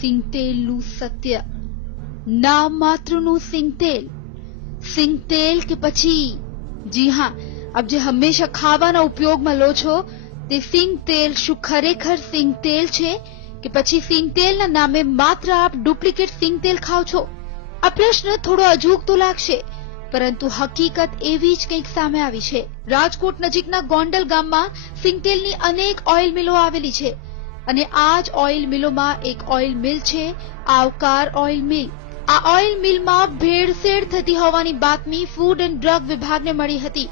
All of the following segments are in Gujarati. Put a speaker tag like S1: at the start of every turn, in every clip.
S1: સિંગતેલનું સત્ય નામ માત્રનું સિંગતેલ સિંગતેલ કે પછી જી હા આપ જે હંમેશા ખાવાના ઉપયોગમાં લો છો તે સિંગતેલ શું ખરેખર સિંગતેલ છે કે પછી સિંગતેલના નામે માત્ર આપ ડુપ્લિકેટ સિંગતેલ ખાઓ છો આ પ્રશ્ન થોડો અજુગતો લાગશે પરંતુ હકીકત એવી જ કંઈક સામે આવી છે રાજકોટ નજીકના ગોંડલ ગામમાં સિંગતેલની અનેક ઓઇલ મિલો આવેલી છે અને આ જ ઓઇલ મિલોમાં એક ઓઇલ મિલ છે, આવકાર ઓઇલ મિલ. આ ઓઇલ મિલમાં ભેળસેળ થતી હોવાની બાતમી ફૂડ એન્ડ ડ્રગ વિભાગને મળી હતી.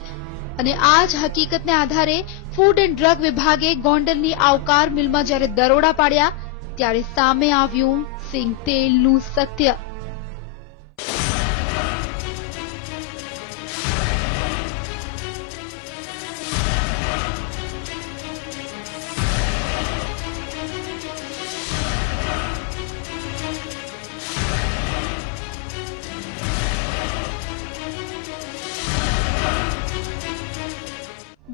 S1: અને આ જ હકીકતને આધારે ફૂડ એન્ડ ડ્રગ વિભાગે ગોંડલની આવકાર મિલમાં જ્યારે દરોડા પાડ્યા, ત્યારે સામે આવ્યું સિંગતેલનું સત્ય.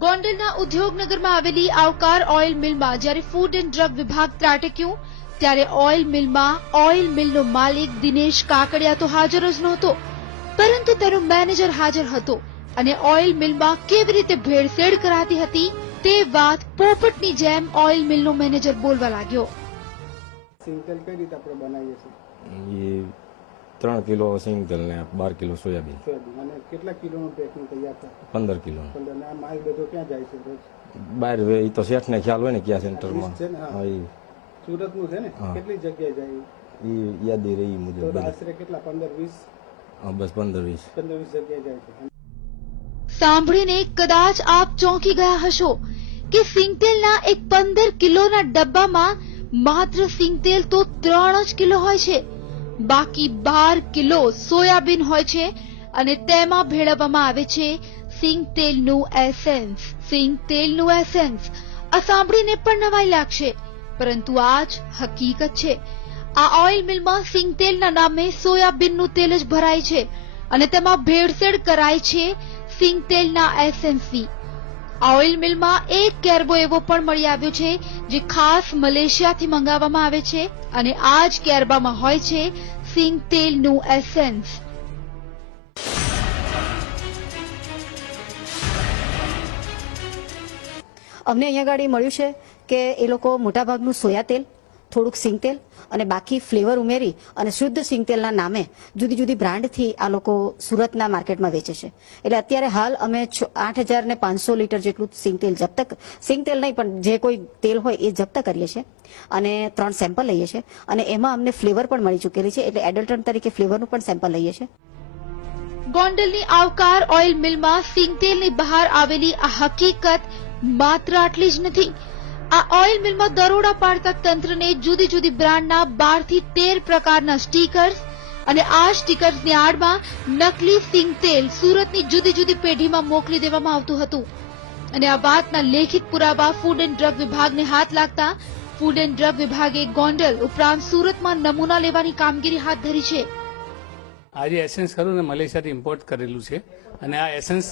S1: ગોંડલના ઉદ્યોગનગરમાં આવેલી આવકાર ઓઇલ મિલમાં જ્યારે ફૂડ એન્ડ ડ્રગ વિભાગ ત્રાટક્યું ત્યારે ઓઇલ મિલમાં ઓઇલ મિલનો માલિક દિનેશ કાકડિયા તો હાજર જ નહોતો. પરંતુ તેનો મેનેજર હાજર હતો અને ઓઇલ મિલમાં કેવી રીતે ભેળસેળ કરાતી હતી તે વાત પોપટની જેમ ઓઇલ મિલનો મેનેજર બોલવા લાગ્યો.
S2: સિંકલ કઈ રીતે આપણે બનાવીએ છીએ?
S3: ત્રણ કિલો સિંગ તેલ ને બાર કિલો સોયાબીન.
S2: અને કેટલા કિલોનું પેકિંગ તૈયાર થાય?
S3: પંદર કિલો
S2: આ માલ બધો ક્યાં જાય છે
S3: બહાર વે- ઈ તો શેઠને ખ્યાલ હોય ને ક્યાં સેન્ટરમાં.
S2: હા.
S3: ઈ.
S2: સુરતનું છે ને? કેટલી જગ્યાએ જાય
S3: ઈ? યાદી રહી મુજબ
S2: આશરે કેટલા? પંદર વીસ?
S3: હા, બસ પંદર વીસ.
S2: પંદર વીસ જગ્યાએ જાય છે.
S1: સાંભળીને કદાચ આપ ચોંકી ગયા હશો કે સિંગતેલના એક પંદર કિલોના ડબ્બામાં માત્ર સિંગતેલ તો ત્રણ જ કિલો હોય છે. બાકી બાર કિલો સોયાબીન હોય છે અને તેમાં ભેળવવામાં આવે છે સિંગ તેલનું એસેન્સ. સિંગ તેલનું એસેન્સ. આ સાંભળીને પણ નવાઈ લાગશે, પરંતુ આ જ હકીકત છે. આ ઓઇલ મિલમાં સિંગ તેલના નામે સોયાબીનનું તેલ જ ભરાય છે અને તેમાં ભેળસેળ કરાય છે સિંગ તેલના એસેન્સની. આ ઓઇલ મિલમાં એક કેરબો એવો પણ મળી આવ્યો છે, જે ખાસ મલેશિયાથી મંગાવવામાં આવે છે અને આ જ કેરબામાં હોય છે સિંગ તેલનું એસેન્સ.
S4: અમને અહીંયા ગાડી મળ્યું છે કે એ લોકો મોટાભાગનું સોયા તેલ થોડુંક સિંગ તેલ અને બાકી ફ્લેવર ઉમેરી અને શુદ્ધ સિંગતેલના નામે જુદી જુદી બ્રાન્ડથી આ લોકો સુરતના માર્કેટમાં વેચે છે. એટલે અત્યારે હાલ અમે આઠ હજાર ને પાંચસો લીટર જેટલું સિંગ તેલ જપ્ત સિંગ તેલ નહીં, પણ જે કોઈ તેલ હોય એ જપ્ત કરીએ છીએ અને ત્રણ સેમ્પલ લઈએ છીએ અને એમાં અમને ફ્લેવર પણ મળી ચૂકેલી છે. એટલે એડલ્ટન તરીકે ફ્લેવરનું પણ સેમ્પલ લઈએ છીએ.
S1: ગોંડલની આવકાર ઓઇલ મિલમાં સિંગતેલની બહાર આવેલી આ હકીકત માત્ર આટલી જ નથી. આ ઓઇલ મિલમાં દરોડા પાડતા તંત્રને જુદી જુદી બ્રાન્ડના બારથી તેર પ્રકારના સ્ટીકર્સ અને આ સ્ટીકર્સની આડમાં નકલી સિંગતેલ સુરતની જુદી જુદી પેઢીમાં મોકલી દેવામાં આવતું હતું. અને આ વાતના લેખિત પુરાવા ફૂડ એન્ડ ડ્રગ વિભાગને હાથ લાગતા ફૂડ એન્ડ ડ્રગ વિભાગે ગોંડલ ઉપરાંત સુરતમાં નમૂના લેવાની કામગીરી હાથ ધરી છે.
S5: આ જે એસેન્સ ખરું ને મલેશિયાથી ઇમ્પોર્ટ કરેલું છે. અને આ એસેન્સ